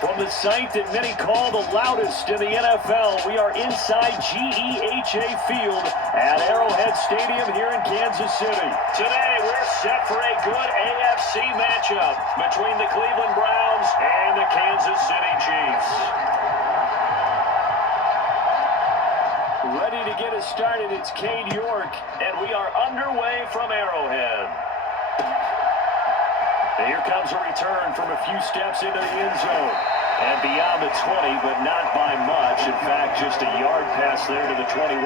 From the site that many call the loudest in the NFL, we are inside GEHA Field at Arrowhead Stadium here in Kansas City. Today, we're set for a good AFC matchup between the Cleveland Browns and the Kansas City Chiefs. Ready to get us started, it's Cade York, and we are underway from Arrowhead. Here comes a return from a few steps into the end zone. And beyond the 20, but not by much. In fact, just a yard pass there to the 21.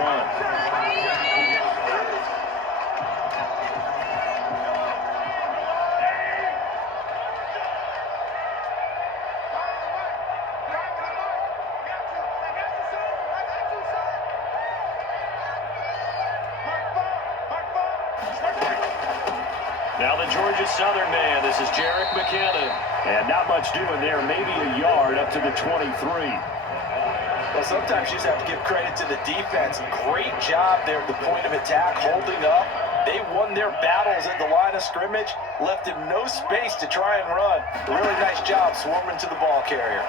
Now the Georgia Southern man, this is Jerick McKinnon. And not much doing there, maybe a yard up to the 23. Well, sometimes you just have to give credit to the defense. Great job there at the point of attack, holding up. They won their battles at the line of scrimmage, left him no space to try and run. Really nice job swarming to the ball carrier.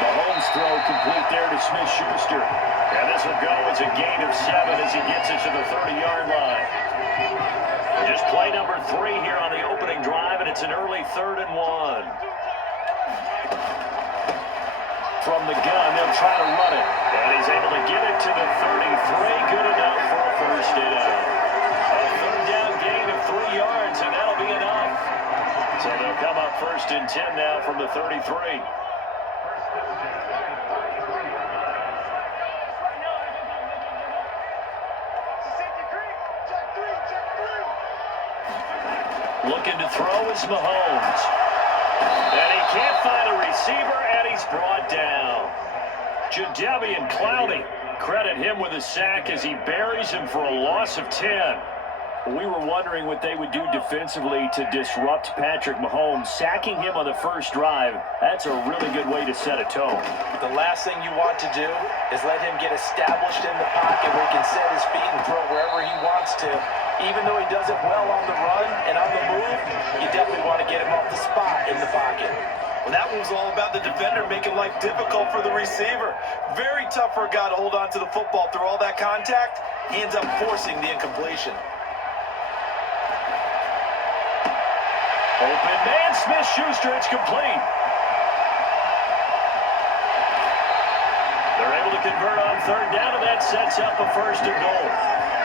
Mahomes throw complete there to Smith-Schuster. And this will go as a gain of 7 as he gets it to the 30-yard line. Just play number 3 here on the opening drive, and it's an early 3rd and 1. From the gun, they'll try to run it. And he's able to get it to the 33. Good enough for a first down. A 3rd down gain of 3 yards, and that'll be enough. So they'll come up 1st and 10 now from the 33. Looking to throw is Mahomes. And he can't find a receiver, and he's brought down. Jadeveon Clowney, credit him with a sack as he buries him for a loss of 10. We were wondering what they would do defensively to disrupt Patrick Mahomes. Sacking him on the first drive, that's a really good way to set a tone. The last thing you want to do is let him get established in the pocket where he can set his feet and throw wherever he wants to. Even though he does it well on the run and on the move, you definitely want to get him off the spot in the pocket. Well, that one was all about the defender making life difficult for the receiver. Very tough for a guy to hold on to the football through all that contact. He ends up forcing the incompletion. Open man, Smith-Schuster, it's complete. They're able to convert on 3rd down, and that sets up a 1st and goal.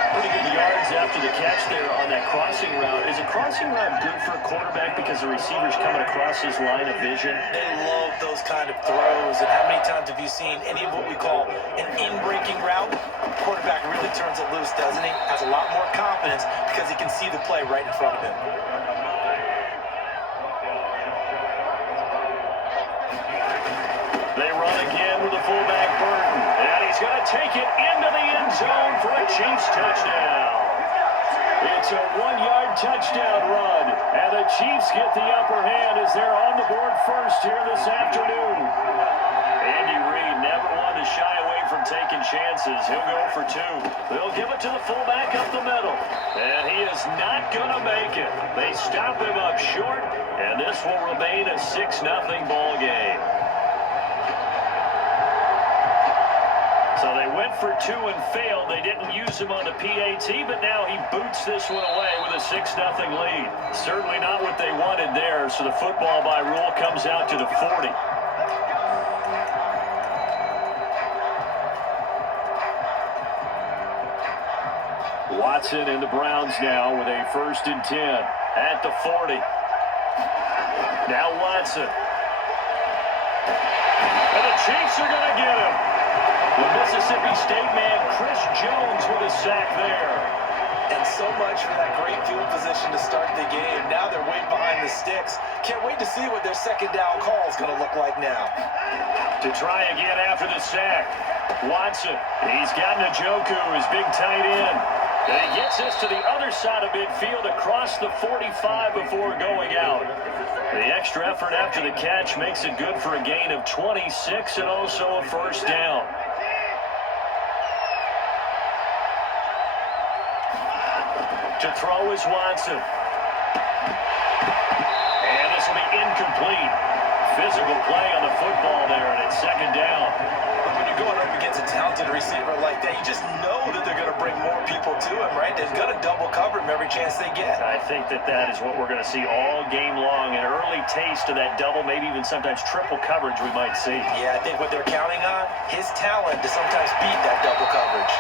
Pretty good yards after the catch there on that crossing route. Is a crossing route good for a quarterback because the receiver's coming across his line of vision? They love those kind of throws. And how many times have you seen any of what we call an in-breaking route? Quarterback really turns it loose, doesn't he? Has a lot more confidence because he can see the play right in front of him. They run again with the fullback Burton. And he's going to take it into the end zone for a Chiefs touchdown. It's a 1-yard touchdown run. And the Chiefs get the upper hand as they're on the board first here this afternoon. Andy Reid never one to shy away from taking chances. He'll go for 2. They'll give it to the fullback up the middle. And he is not going to make it. They stop him up short. And this will remain a 6-0 ball game. So they went for 2 and failed. They didn't use him on the PAT, but now he boots this one away with a 6-0 lead. Certainly not what they wanted there, so the football by rule comes out to the 40. Watson and the Browns now with a 1st and 10 at the 40. Now Watson. And the Chiefs are going to get him. The Mississippi State man, Chris Jones, with a sack there. And so much for that great field position to start the game. Now they're way behind the sticks. Can't wait to see what their 2nd down call is going to look like now. To try again after the sack. Watson, he's got Njoku, his big tight end. And he gets this to the other side of midfield across the 45 before going out. The extra effort after the catch makes it good for a gain of 26 and also a 1st down. To throw is Watson. And this will be incomplete. physical play on the football there, and it's second down. When you're going up against a talented receiver like that, you just know that they're going to bring more people to him, right? They're going to double cover him every chance they get. I think that is what we're going to see all game long, an early taste of that double, maybe even sometimes triple coverage we might see. Yeah, I think what they're counting on, his talent to sometimes beat that double coverage.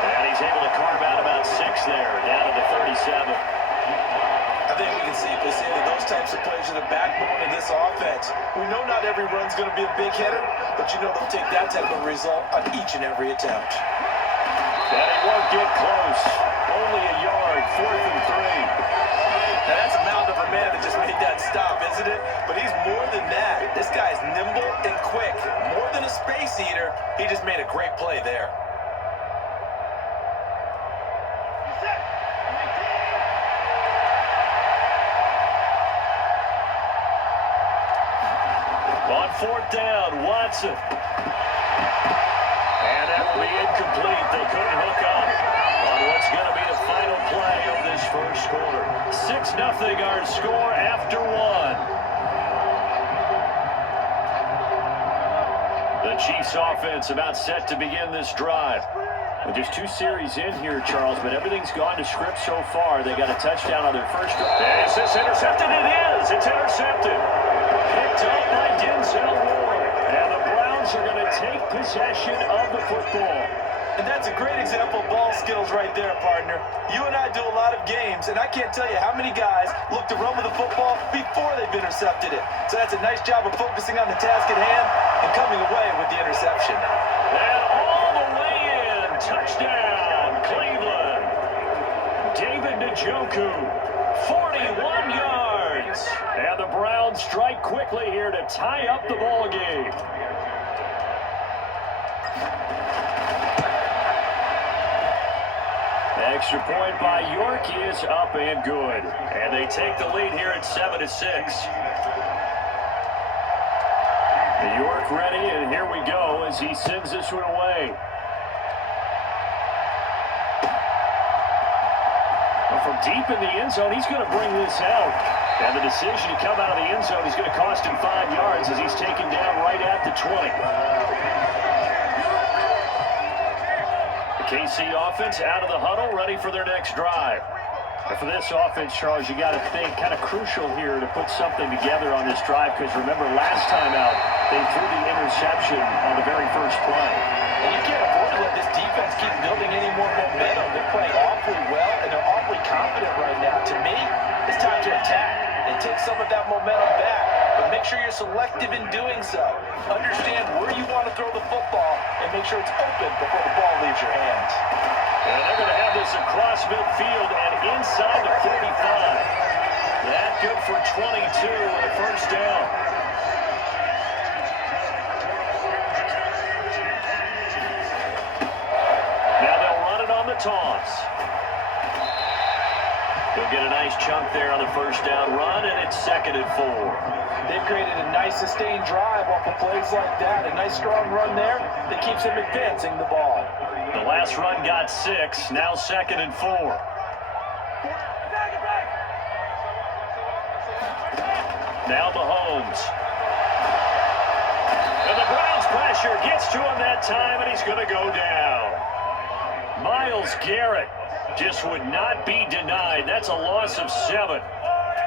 And he's able to carve out about 6 there, down to the 37. I think we can see that those types of plays are the backbone of this offense. We know not every run's going to be a big hitter, but you know they'll take that type of result on each and every attempt. And he won't get close. Only a yard, 4th and 3. Now that's a mountain of a man that just made that stop, isn't it? But he's more than that. This guy's nimble and quick. More than a space eater, he just made a great play there. On 4th down, Watson. And that will be incomplete. They couldn't hook up on what's going to be the final play of this first quarter. 6-0 our score after 1. The Chiefs offense about set to begin this drive. With just 2 series in here, Charles, but everything's gone to script so far. They got a touchdown on their first drive. Is this intercepted? It is. It's intercepted. Picked up by Denzel Ward. And the Browns are going to take possession of the football. And that's a great example of ball skills right there, partner. You and I do a lot of games, and I can't tell you how many guys look to run with the football before they've intercepted it. So that's a nice job of focusing on the task at hand and coming away with the interception. And all the way in. Touchdown, Cleveland. David Njoku, 41 yards. And the Browns strike quickly here to tie up the ball game. Extra point by York is up and good. And they take the lead here at 7-6. York ready, and here we go as he sends this one away. Well, from deep in the end zone, he's going to bring this out. And the decision to come out of the end zone is going to cost him 5 yards as he's taken down right at the 20. KC offense out of the huddle, ready for their next drive. And for this offense, Charles, you got to think kind of crucial here to put something together on this drive, because remember last time out, they threw the interception on the very first play. And you can't afford to let this defense keep building any more momentum. They're playing awfully well, and they're awfully confident right now. To me, it's time to attack and take some of that momentum back. But make sure you're selective in doing so. Understand where you want to throw the football and make sure it's open before the ball leaves your hands. And they're going to have this across midfield and inside the 45. That good for 22 and a first down. Now they'll run it on the toss. They'll get a nice chunk there on the first down run, and it's 2nd and 4. They've created a nice sustained drive off of plays like that. A nice strong run there that keeps them advancing the ball. The last run got 6, now 2nd and 4. Now Mahomes. And the Browns pressure gets to him that time, and he's going to go down. Myles Garrett just would not be denied. That's a loss of 7.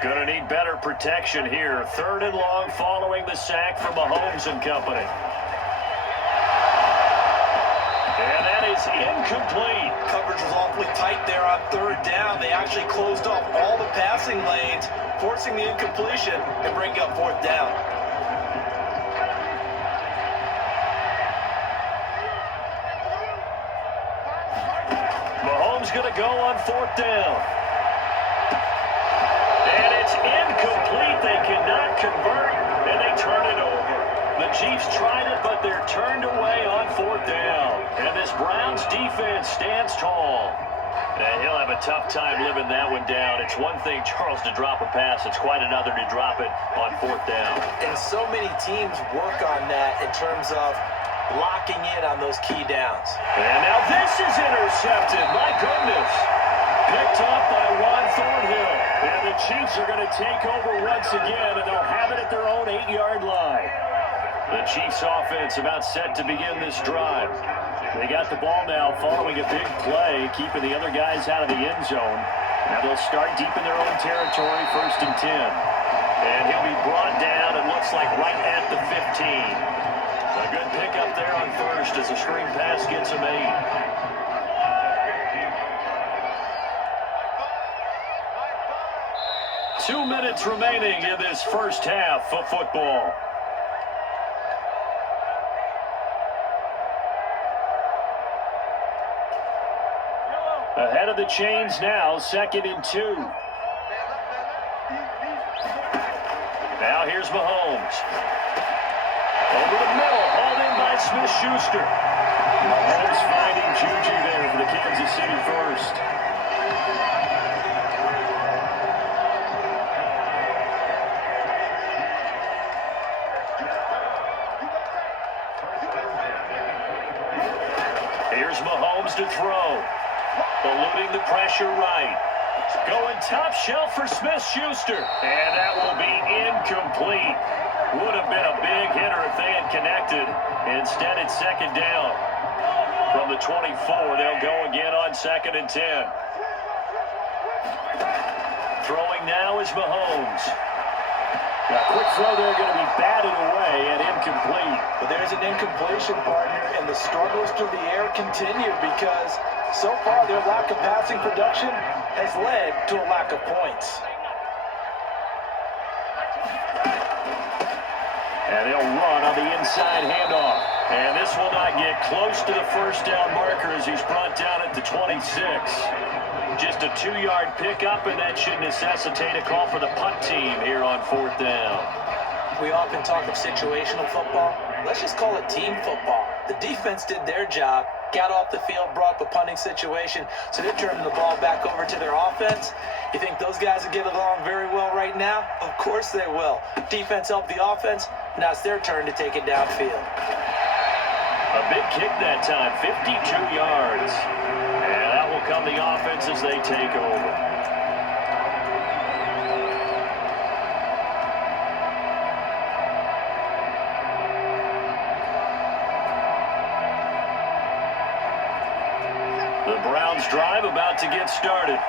Going to need better protection here. 3rd and long following the sack from Mahomes and company. And that is incomplete. Coverage was awfully tight there on 3rd down. They actually closed off all the passing lanes, forcing the incompletion and bringing up 4th down. Mahomes going to go on 4th down. And it's incomplete. They cannot convert, and they turn it over. The Chiefs tried it, but they're turned away on 4th down. And this Browns defense stands tall. And he'll have a tough time living that one down. It's one thing, Charles, to drop a pass. It's quite another to drop it on 4th down. And so many teams work on that in terms of locking in on those key downs. And now this is intercepted. My goodness. Picked up by Juan Thornhill. And the Chiefs are going to take over once again, and they'll have it at their own 8-yard line. The Chiefs offense about set to begin this drive. They got the ball now following a big play, keeping the other guys out of the end zone. Now they'll start deep in their own territory, 1st and 10. And he'll be brought down, it looks like right at the 15. A good pickup there on 1st as a screen pass gets him 8. 2 minutes remaining in this first half of football. Ahead of the chains now, 2nd and 2. Now here's Mahomes. Over the middle, hauled in by Smith-Schuster. Mahomes finding Juju there for the Kansas City first. Here's Mahomes to throw. Eluding the pressure right. Going top shelf for Smith-Schuster. And that will be incomplete. Would have been a big hitter if they had connected. Instead, it's 2nd down. From the 24, they'll go again on 2nd and 10. Throwing now is Mahomes. A quick throw there going to be batted away and incomplete. But there's an incompletion, partner, and the struggles through the air continue because so far their lack of passing production has led to a lack of points. And they'll run on the inside handoff. And this will not get close to the 1st down marker as he's brought down at the 26. Just a 2-yard pickup, and that should necessitate a call for the punt team here on 4th down. We often talk of situational football. Let's just call it team football. The defense did their job, got off the field, brought up a punting situation, so they're turning the ball back over to their offense. You think those guys will get along very well right now? Of course they will. Defense helped the offense. Now it's their turn to take it downfield. A big kick that time, 52 yards. And that will come the offense as they take over. The Browns drive about to get started.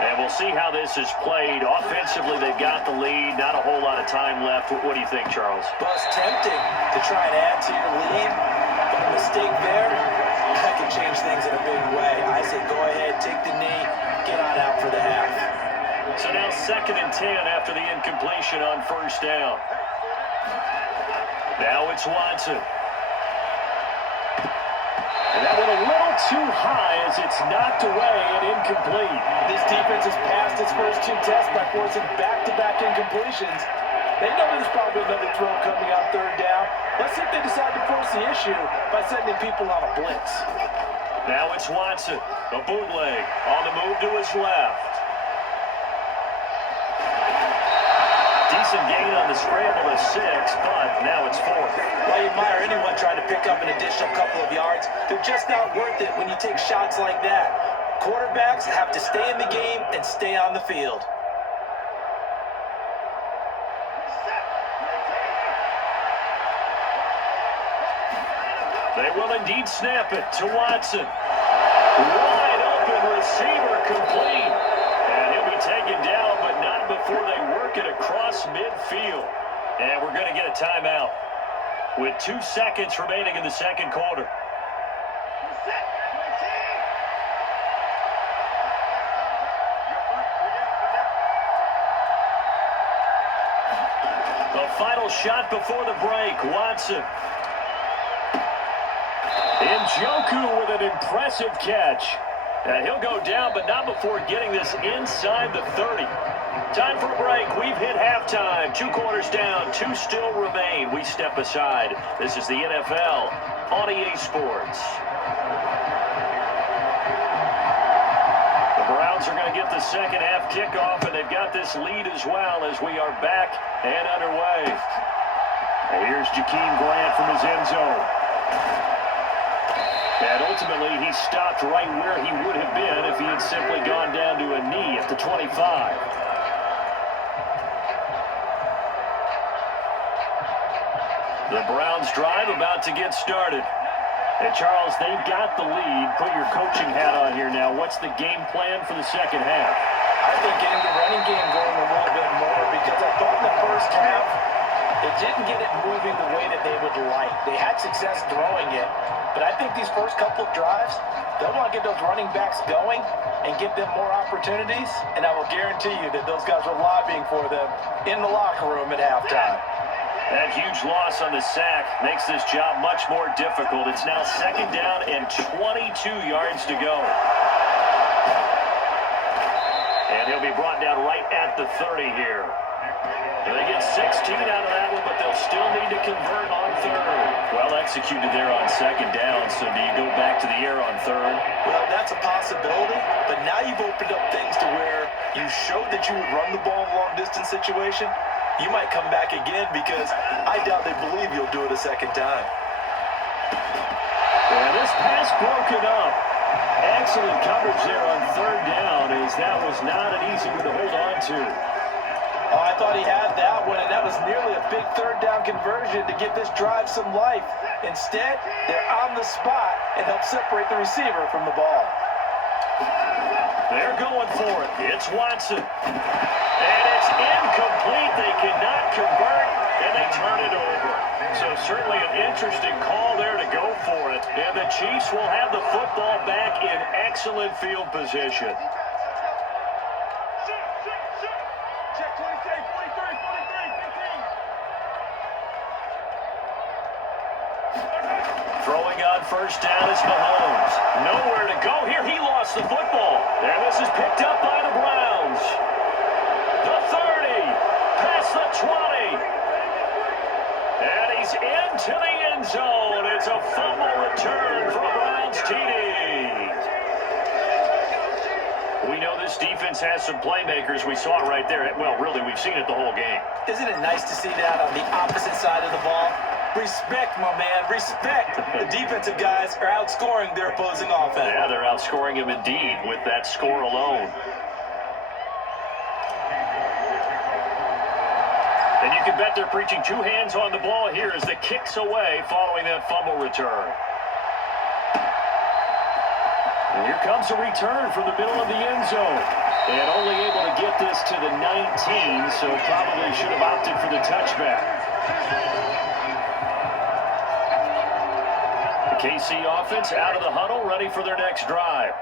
And we'll see how this is played. Offensively, they've got the lead. Not a whole lot of time left. What do you think, Charles? Well, it's tempting to try and add to your lead, but a mistake there, that can change things in a big way. I say go ahead, take the knee, get on out for the half. So now 2nd and 10 after the incompletion on 1st down. Now it's Watson. And that went a little too high as it's knocked away and incomplete. This defense has passed its first 2 tests by forcing back-to-back incompletions. They know there's probably another throw coming on 3rd down. Let's see if they decide to force the issue by sending people on a blitz. Now it's Watson, a bootleg, on the move to his left. Decent gain on the scramble of 6, but now it's 4th. Well, you admire anyone trying to pick up an additional couple of yards. They're just not worth it when you take shots like that. Quarterbacks have to stay in the game and stay on the field. They will indeed snap it to Watson. Wide open receiver complete. And he'll be taken down, but not before they work it across midfield. And we're going to get a timeout with 2 seconds remaining in the 2nd quarter. The final shot before the break, Watson. Njoku with an impressive catch. And he'll go down, but not before getting this inside the 30. Time for a break. We've hit halftime. 2 quarters down, 2 still remain. We step aside. This is the NFL on EA Sports. The Browns are going to get the 2nd half kickoff, and they've got this lead as well as we are back and underway. And here's Jakeem Grant from his end zone. And ultimately, he stopped right where he would have been if he had simply gone down to a knee at the 25. The Browns drive about to get started. And Charles, they've got the lead. Put your coaching hat on here now. What's the game plan for the second half? I think getting the running game going a little bit more, because I thought in the first half it didn't get it moving the way that they would like. They had success throwing it, but I think these first couple of drives, they'll want to get those running backs going and give them more opportunities, and I will guarantee you that those guys were lobbying for them in the locker room at halftime. That huge loss on the sack makes this job much more difficult. It's now second down and 22 yards to go. And he'll be brought down right at the 30 here. They get 16 out of that one, but they'll still need to convert on third. Well executed there on second down, so do you go back to the air on third? Well, that's a possibility, but now you've opened up things to where you showed that you would run the ball in a long-distance situation. You might come back again, because I doubt they believe you'll do it a second time. And this pass broken up. Excellent coverage there on third down, as that was not an easy one to hold on to. Oh, I thought he had that one, and that was nearly a big third down conversion to give this drive some life. Instead, they're on the spot and help separate the receiver from the ball. They're going for it. It's Watson. And it's incomplete. They cannot convert, and they turn it over. So certainly an interesting call there to go for it. And the Chiefs will have the football back in excellent field position. Throwing on first down is Mahomes. Nowhere to go here. He lost the football. And this is picked up by the Browns. The 30. Past the 20. And he's into the end zone. It's a fumble return for a Browns TD. We know this defense has some playmakers. We saw it right there. Well, really, we've seen it the whole game. Isn't it nice to see that on the opposite side of the ball? Respect, my man, respect. The defensive guys are outscoring their opposing offense. Yeah, they're outscoring him indeed with that score alone. And you can bet they're preaching two hands on the ball here as the kick's away following that fumble return. And here comes a return from the middle of the end zone. And only able to get this to the 19, so probably should have opted for the touchback. The KC offense out of the huddle, ready for their next drive.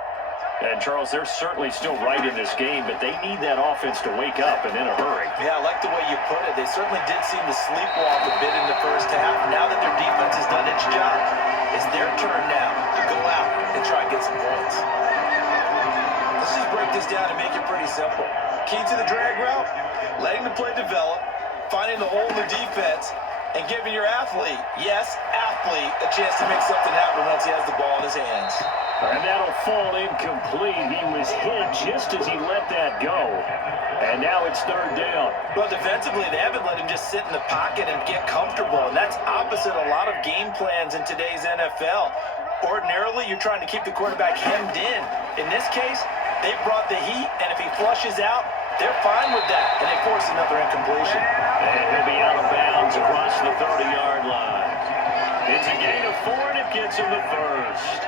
And, Charles, they're certainly still right in this game, but they need that offense to wake up and in a hurry. Yeah, I like the way you put it. They certainly did seem to sleepwalk a bit in the first half. Now that their defense has done its job, it's their turn now to go out and try and get some points. Let's just break this down and make it pretty simple. Key to the drag route, letting the play develop, finding the hole in the defense, and giving your athlete, yes, athlete, a chance to make something happen once he has the ball in his hands. And that'll fall incomplete. He was hit just as he let that go. And now it's third down. Well, defensively, they haven't let him just sit in the pocket and get comfortable. And that's opposite a lot of game plans in today's NFL. Ordinarily, you're trying to keep the quarterback hemmed in. In this case, they brought the heat, and if he flushes out, they're fine with that. And they force another incompletion. And he'll be out of bounds across the 30-yard line. It's a gain of 4, and it gets him the first.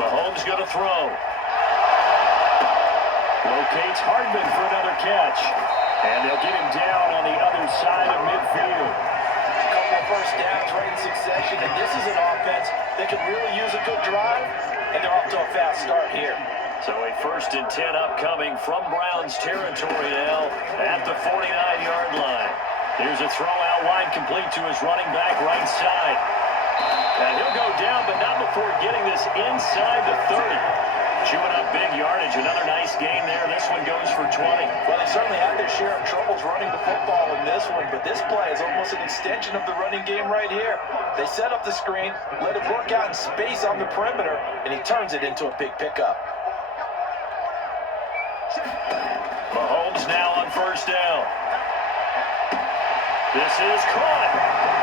Mahomes going to throw. Locates Hardman for another catch. And they'll get him down on the other side of midfield. A couple of first downs right in succession, and this is an offense that could really use a good drive, and they're off to a fast start here. So a 1st and 10 upcoming from Browns territory now at the 49-yard line. Here's a throw out wide, complete to his running back right side. And he'll go down, but not before getting this inside the 30. Chewing up big yardage. Another nice gain there. This one goes for 20. Well, they certainly had their share of troubles running the football in this one, but this play is almost an extension of the running game right here. They set up the screen, let it work out in space on the perimeter, and he turns it into a big pickup. Mahomes now on first down. This is caught.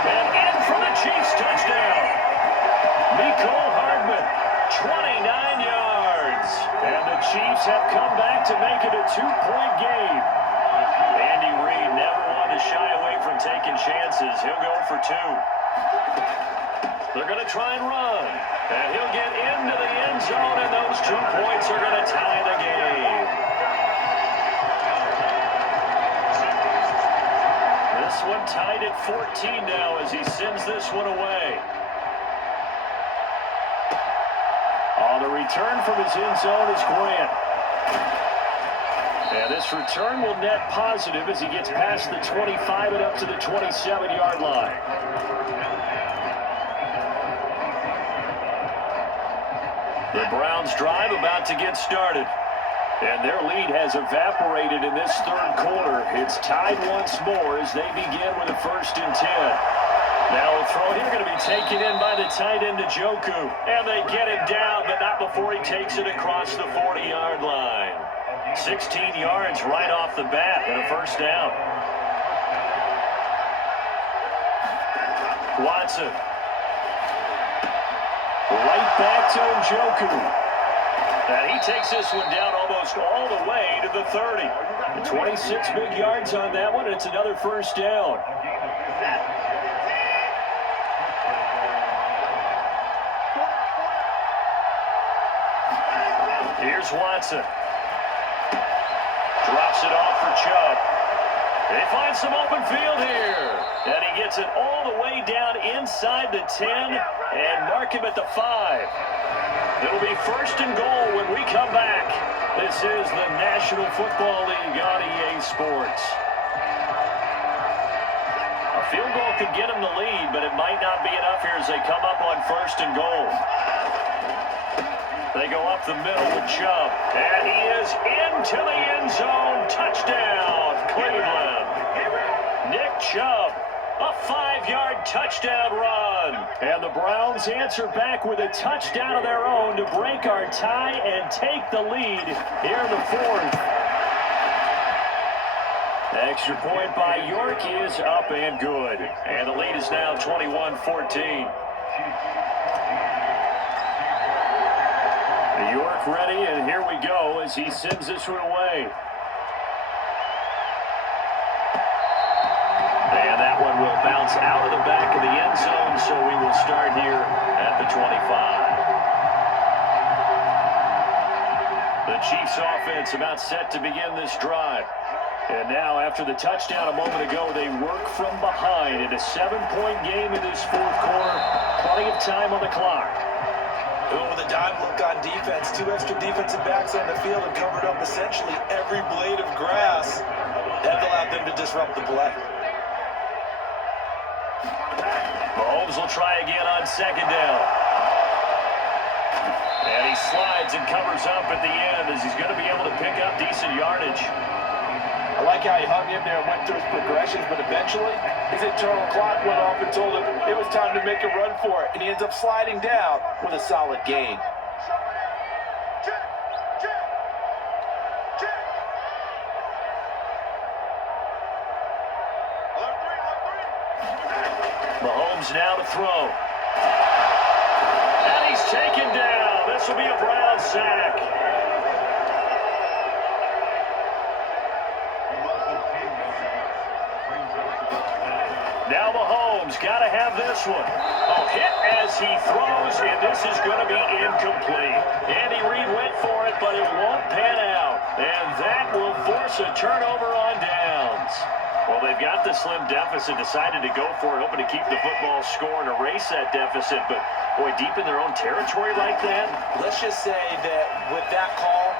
And in for the Chiefs touchdown. Mecole Hardman, 29 yards. And the Chiefs have come back to make it a 2-point game. Andy Reid never wanted to shy away from taking chances. He'll go for 2. They're going to try and run. And he'll get into the end zone, and those 2 points are going to tie the game. This one tied at 14 now as he sends this one away. On the return from his end zone is Grant. And this return will net positive as he gets past the 25 and up to the 27-yard line. The Browns drive about to get started. And their lead has evaporated in this third quarter. It's tied once more as they begin with a 1st and 10. Now a throw here going to be taken in by the tight end Njoku. And they get him down, but not before he takes it across the 40-yard line. 16 yards right off the bat and a 1st down. Watson. Right back to Njoku. And he takes this one down almost all the way to the 30. 26 big yards on that one. It's another 1st down. Here's Watson. Drops it off for Chubb. They find some open field here. And he gets it all the way down inside the 10 and mark him at the 5. It'll be 1st and goal when we come back. This is the National Football League on EA Sports. A field goal could get him the lead, but it might not be enough here as they come up on 1st and goal. They go up the middle with Chubb, and he is into the end zone. Touchdown, Cleveland. Nick Chubb, a 5-yard touchdown run. And the Browns answer back with a touchdown of their own to break our tie and take the lead here in the 4th. Extra point by York is up and good. And the lead is now 21-14. York ready, and here we go as he sends this one away. And that one will bounce out of the back of the end zone, so we will start here at the 25. The Chiefs offense about set to begin this drive. And now, after the touchdown a moment ago, they work from behind in a 7-point game in this 4th quarter. Plenty of time on the clock. With a dime look on defense, 2 extra defensive backs on the field and covered up essentially every blade of grass. That allowed them to disrupt the play. Mahomes will try again on 2nd down. And he slides and covers up at the end as he's going to be able to pick up decent yardage. I like how he hung in there and went through his progressions, but eventually his internal clock went off and told him it was time to make a run for it, and he ends up sliding down with a solid gain. Mahomes now to throw. And he's taken down. This will be a Brown sack. Now Mahomes got to have this one. A hit as he throws, and this is going to be incomplete. Andy Reid went for it, but it won't pan out. And that will force a turnover on downs. Well, they've got the slim deficit, decided to go for it, hoping to keep the football score and erase that deficit. But, boy, deep in their own territory like that. Let's just say that with that call,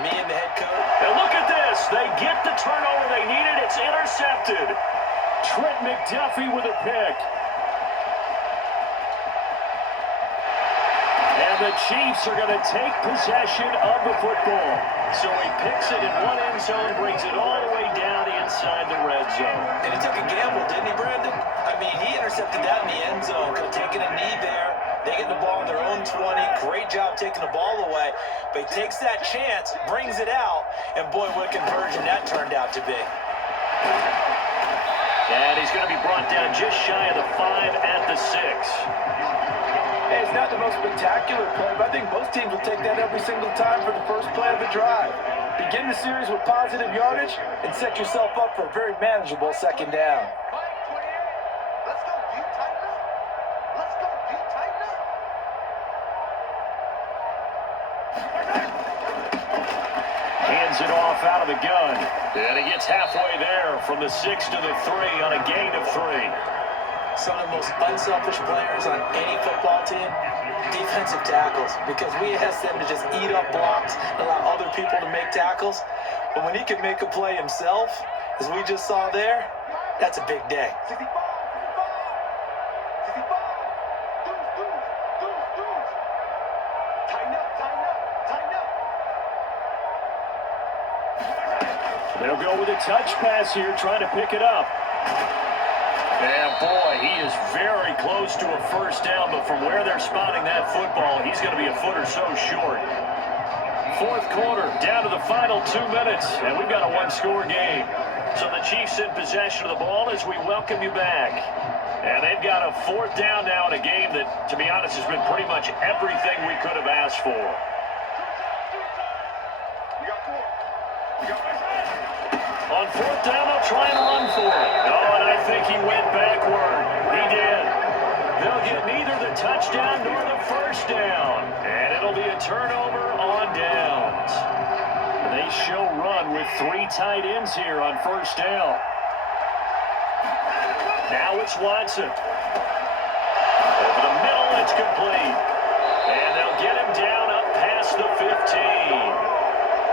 me and the head coach. And look at this. They get the turnover they needed. It's intercepted. Trent McDuffie with a pick. And the Chiefs are going to take possession of the football. So he picks it in one end zone, brings it all the way down inside the red zone. And he took a gamble, didn't he, Brandon? I mean, he intercepted that in the end zone. Could have taken a knee there. They get the ball on their own 20. Great job taking the ball away. But he takes that chance, brings it out, and boy, what a conversion that turned out to be. And he's going to be brought down just shy of the 5 at the 6. Hey, it's not the most spectacular play, but I think most teams will take that every single time for the first play of the drive. Begin the series with positive yardage and set yourself up for a very manageable second down. Hands it off out of the gun. And he gets halfway there from the 6 to the 3 on a gain of 3. Some of the most unselfish players on any football team, defensive tackles, because we ask them to just eat up blocks and allow other people to make tackles. But when he can make a play himself, as we just saw there, that's a big day. They'll go with a touch pass here, trying to pick it up. And boy, he is very close to a first down, but from where they're spotting that football, he's going to be a foot or so short. Fourth quarter, down to the final 2 minutes, and we've got a one-score game. So the Chiefs in possession of the ball as we welcome you back. And they've got a fourth down now in a game that, to be honest, has been pretty much everything we could have asked for. On fourth down, they'll try and run for it. Oh, and I think he went backward. He did. They'll get neither the touchdown nor the first down. And it'll be a turnover on downs. They show run with 3 tight ends here on first down. Now it's Watson. Over the middle, it's complete. And they'll get him down up past the 15.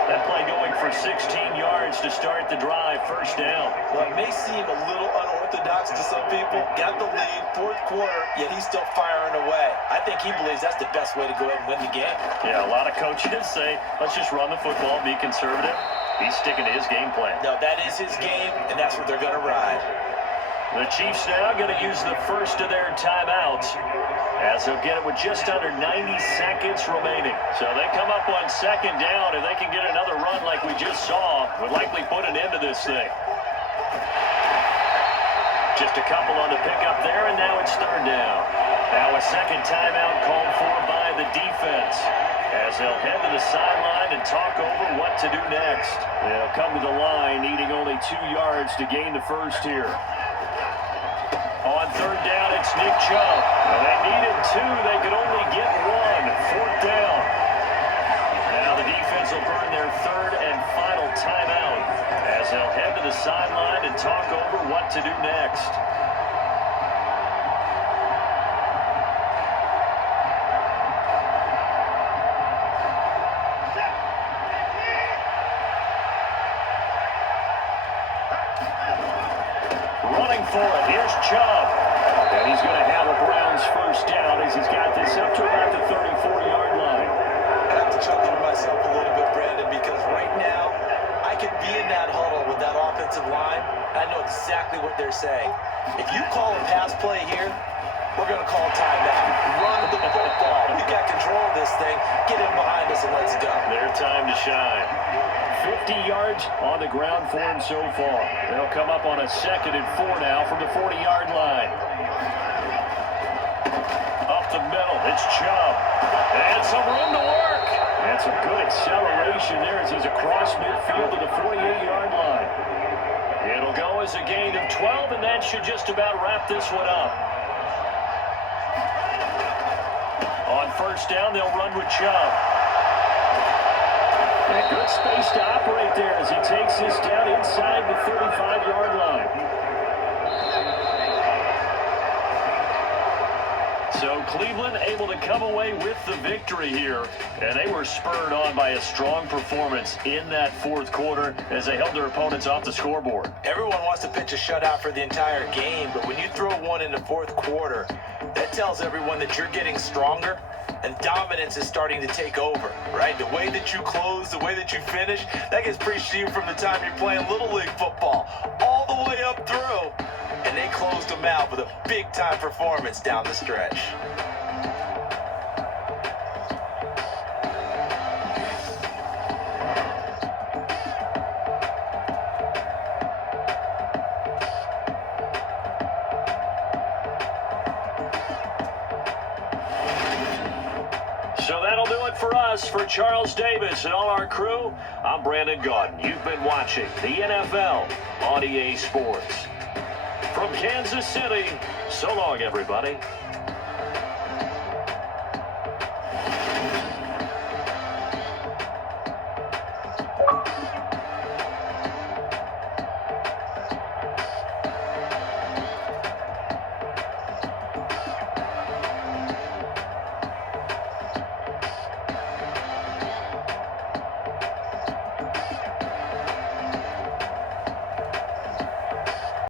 That play going for 16 yards to start the drive, first down. Well, it may seem a little unorthodox to some people. Got the lead, fourth quarter, yet he's still firing away. I think he believes that's the best way to go ahead and win the game. Yeah, a lot of coaches say, let's just run the football, be conservative. He's sticking to his game plan. No, that is his game, and that's what they're going to ride. The Chiefs now going to use the first of their timeouts, as they'll get it with just under 90 seconds remaining. So they come up on second down, and they can get another run like we just saw, would likely put an end to this thing. Just a couple on the pickup there, and now it's third down. Now a second timeout called for by the defense, as they'll head to the sideline and talk over what to do next. They'll come to the line, needing only 2 yards to gain the first here. On third down, it's Nick Chubb. Well, they needed 2. They could only get 1. Fourth down. Now the defense will burn their third and final timeout, as they'll head to the sideline and talk over what to do next. Running for it, here's Chubb. And he's going to have a Browns first down as he's got this up to about the 34-yard line. I have to chuckle to myself a little bit, Brandon, because right now I could be in that huddle with that offensive line. I know exactly what they're saying. If you call a pass play here, we're going to call timeout. Run the football. We got control of this thing. Get in behind us and let's go. Their time to shine. 50 yards on the ground for him so far. They'll come up on a 2nd and 4 now from the 40-yard line. Up the middle, it's Chubb. And some room to work. And some good acceleration there as he's across midfield to the 48-yard line. It'll go as a gain of 12, and that should just about wrap this one up. On first down, they'll run with Chubb. And good space to operate there as he takes this down inside the 35-yard line. So Cleveland able to come away with the victory here, and they were spurred on by a strong performance in that fourth quarter as they held their opponents off the scoreboard. Everyone wants to pitch a shutout for the entire game, but when you throw one in the fourth quarter, that tells everyone that you're getting stronger and dominance is starting to take over, right? The way that you close, the way that you finish, that gets preached to you from the time you're playing Little League football all the way up through. And they closed them out with a big-time performance down the stretch. So that'll do it for us. For Charles Davis and all our crew, I'm Brandon Gaudin. You've been watching the NFL on EA Sports. From Kansas City, so long, everybody.